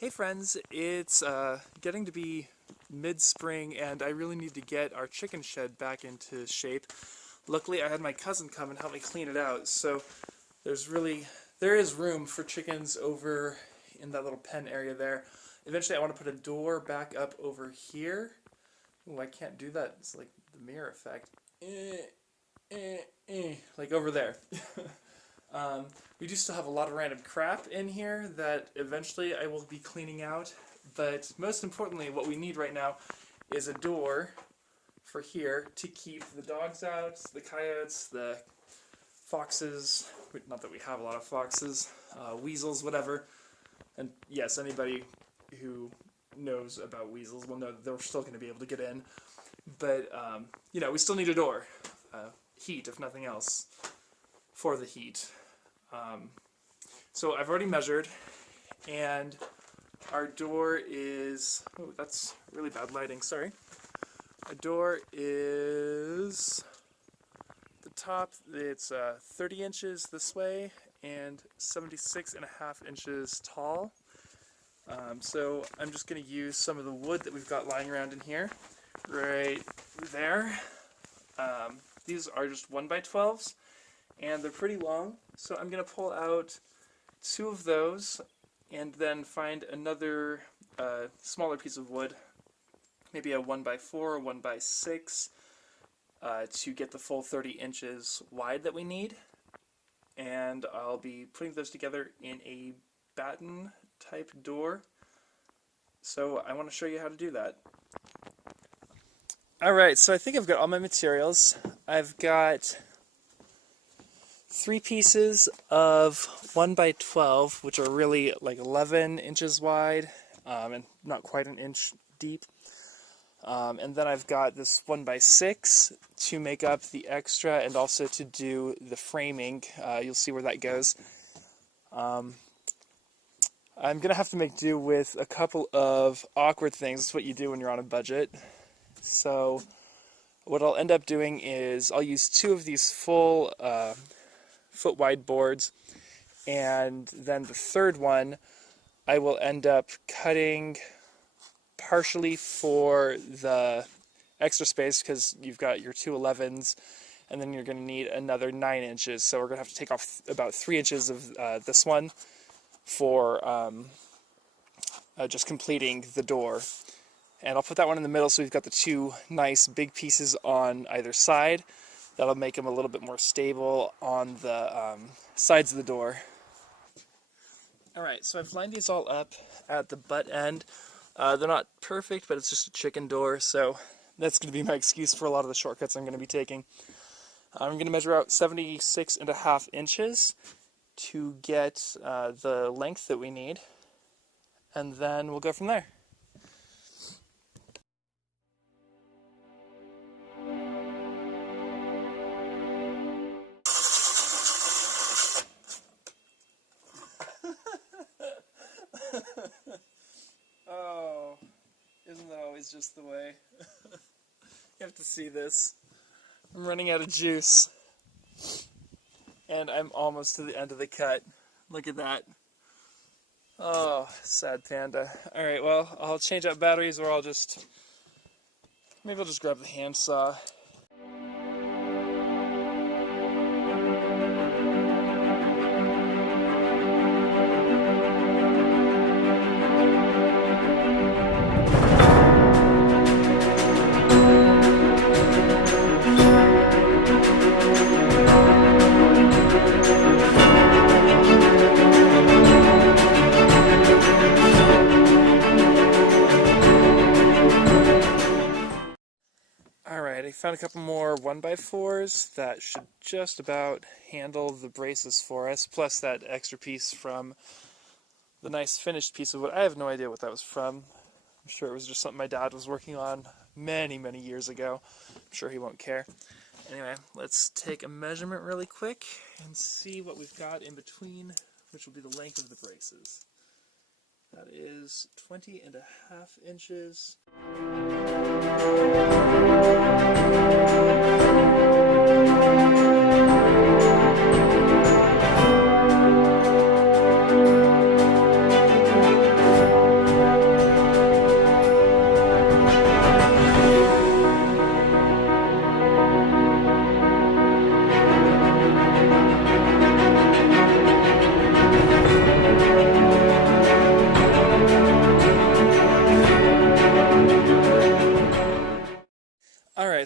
Hey friends, it's getting to be mid-spring and I really need to get our chicken shed back into shape. Luckily I had my cousin come and help me clean it out, so there is room for chickens over in that little pen area there. Eventually I want to put a door back up over here. Oh, I can't do that. It's like the mirror effect. Like over there. We do still have a lot of random crap in here that eventually I will be cleaning out, but most importantly what we need right now is a door for here to keep the dogs out, the coyotes, the foxes, not that we have a lot of foxes, weasels, whatever. And yes, anybody who knows about weasels will know that they're still going to be able to get in, but we still need a door. Heat, if nothing else, for the heat. So I've already measured, and our door is, oh, that's really bad lighting, sorry. Our door is, the top, it's 30 inches this way and 76.5 inches tall. So I'm just going to use some of the wood that we've got lying around in here, right there. These are just 1x12s. And they're pretty long, so I'm going to pull out 2 of those and then find another smaller piece of wood, maybe a 1x4 or 1x6, to get the full 30 inches wide that we need. And I'll be putting those together in a batten type door. So I want to show you how to do that. Alright, so I think I've got all my materials. I've got 3 pieces of 1x12, which are really like 11 inches wide and not quite an inch deep. And then I've got this 1x6 to make up the extra and also to do the framing. You'll see where that goes. I'm going to have to make do with a couple of awkward things. That's what you do when you're on a budget. So what I'll end up doing is I'll use 2 of these full foot-wide boards, and then the third one I will end up cutting partially for the extra space because you've got your 2 11s and then you're going to need another 9 inches, so we're going to have to take off about 3 inches of this one for just completing the door. And I'll put that one in the middle so we've got the 2 nice big pieces on either side. That'll make them a little bit more stable on the sides of the door. Alright, so I've lined these all up at the butt end. They're not perfect, but it's just a chicken door, so that's going to be my excuse for a lot of the shortcuts I'm going to be taking. I'm going to measure out 76.5 inches to get the length that we need, and then we'll go from there. Oh, isn't that always just the way? You have to see this. I'm running out of juice. And I'm almost to the end of the cut. Look at that. Oh, sad panda. Alright, well, I'll change out batteries, or maybe I'll just grab the handsaw. I found a couple more 1x4s that should just about handle the braces for us, plus that extra piece from the nice finished piece of wood. I have no idea what that was from. I'm sure it was just something my dad was working on many, many years ago. I'm sure he won't care. Anyway, let's take a measurement really quick and see what we've got in between, which will be the length of the braces. That is 20.5 inches.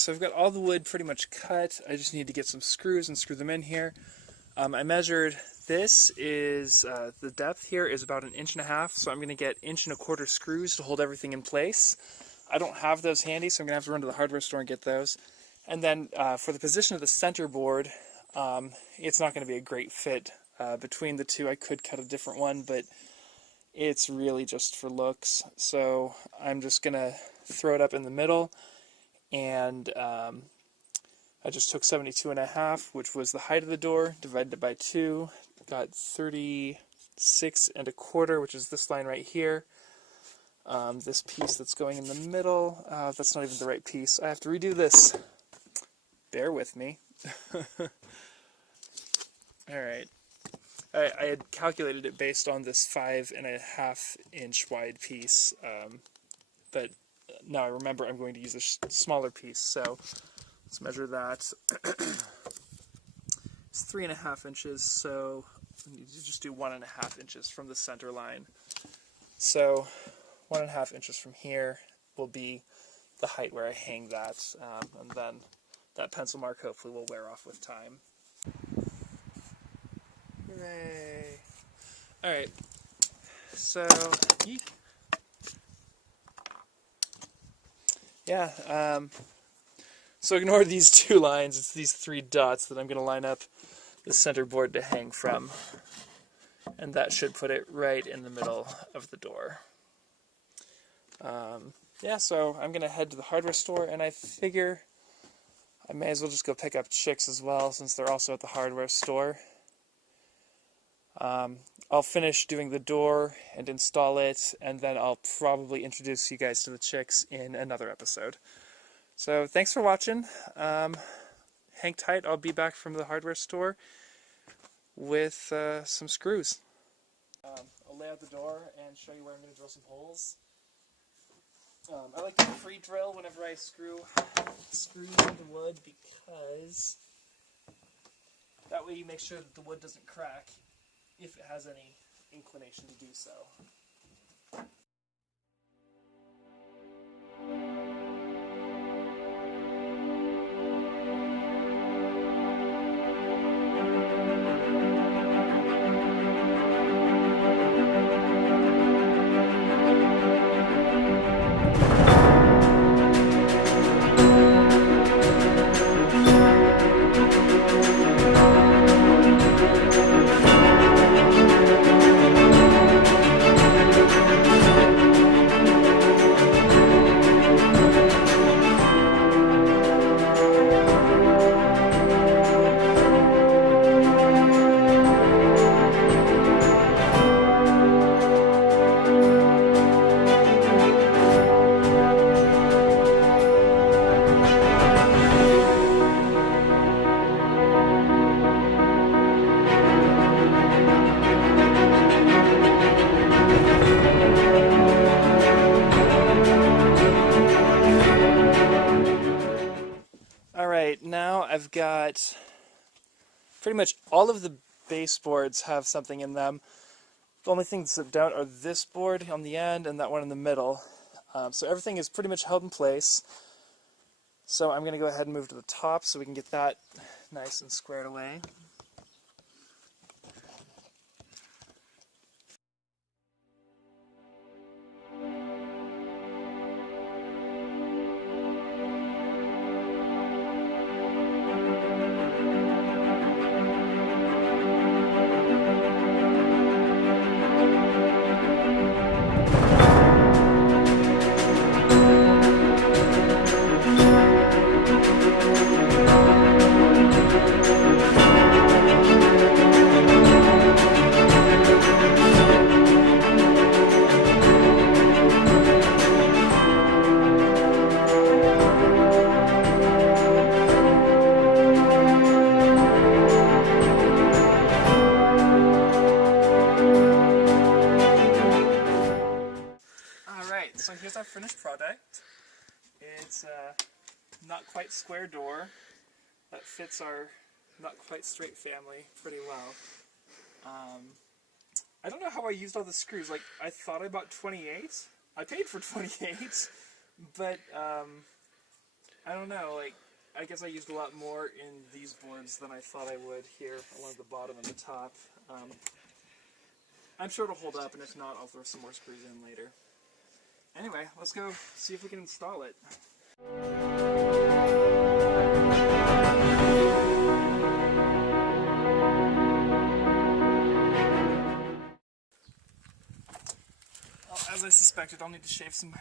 so I've got all the wood pretty much cut. I just need to get some screws and screw them in here. I measured, this is, the depth here is about 1.5 inches, so I'm going to get 1.25 inch screws to hold everything in place. I don't have those handy, so I'm going to have to run to the hardware store and get those. And then for the position of the center board, it's not going to be a great fit between the two. I could cut a different one, but it's really just for looks. So I'm just going to throw it up in the middle, and I just took 72.5, which was the height of the door, divided it by 2, got 36.25, which is this line right here. This piece that's going in the middle, that's not even the right piece. I have to redo this. Bear with me. Alright. I had calculated it based on this 5.5 inch wide piece, but now I remember I'm going to use a smaller piece, so let's measure that. It's 3.5 inches, so you need to just do 1.5 inches from the center line. So 1.5 inches from here will be the height where I hang that, and then that pencil mark hopefully will wear off with time. Hooray! Alright, so yeah, so ignore these two lines, it's these 3 dots that I'm going to line up the center board to hang from, and that should put it right in the middle of the door. Yeah, so I'm going to head to the hardware store, and I figure I may as well just go pick up chicks as well, since they're also at the hardware store. I'll finish doing the door and install it, and then I'll probably introduce you guys to the chicks in another episode. So thanks for watching. Hang tight, I'll be back from the hardware store with some screws. I'll lay out the door and show you where I'm going to drill some holes. I like to free drill whenever I screw screws into wood, because that way you make sure that the wood doesn't crack if it has any inclination to do so. Now I've got pretty much all of the baseboards have something in them. The only things that don't are this board on the end and that one in the middle. So everything is pretty much held in place. So I'm going to go ahead and move to the top so we can get that nice and squared away. So here's our finished product. It's a not quite square door that fits our not quite straight family pretty well. I don't know how I used all the screws. Like, I thought I bought 28. I paid for 28, but I don't know, like, I guess I used a lot more in these boards than I thought I would here along the bottom and the top. I'm sure it'll hold up, and if not, I'll throw some more screws in later. Anyway, let's go see if we can install it. Well, as I suspected, I'll need to shave some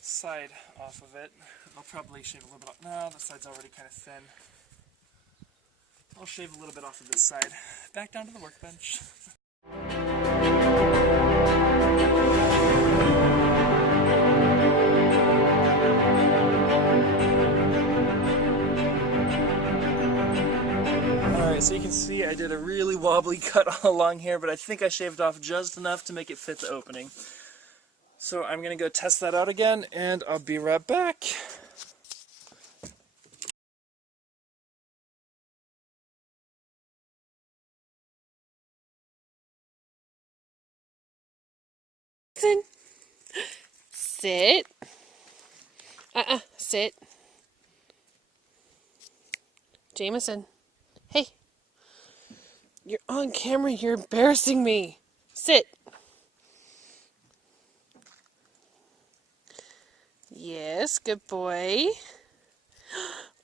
side off of it. I'll probably shave a little bit off. No, the side's already kind of thin. I'll shave a little bit off of this side. Back down to the workbench. Alright, so you can see I did a really wobbly cut all along here, but I think I shaved off just enough to make it fit the opening. So I'm going to go test that out again, and I'll be right back. Sit. Sit. Jameson. Hey. You're on camera. You're embarrassing me. Sit. Yes, good boy.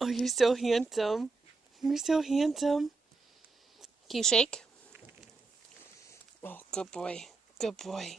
Oh, you're so handsome. You're so handsome. Can you shake? Oh, good boy. Good boy.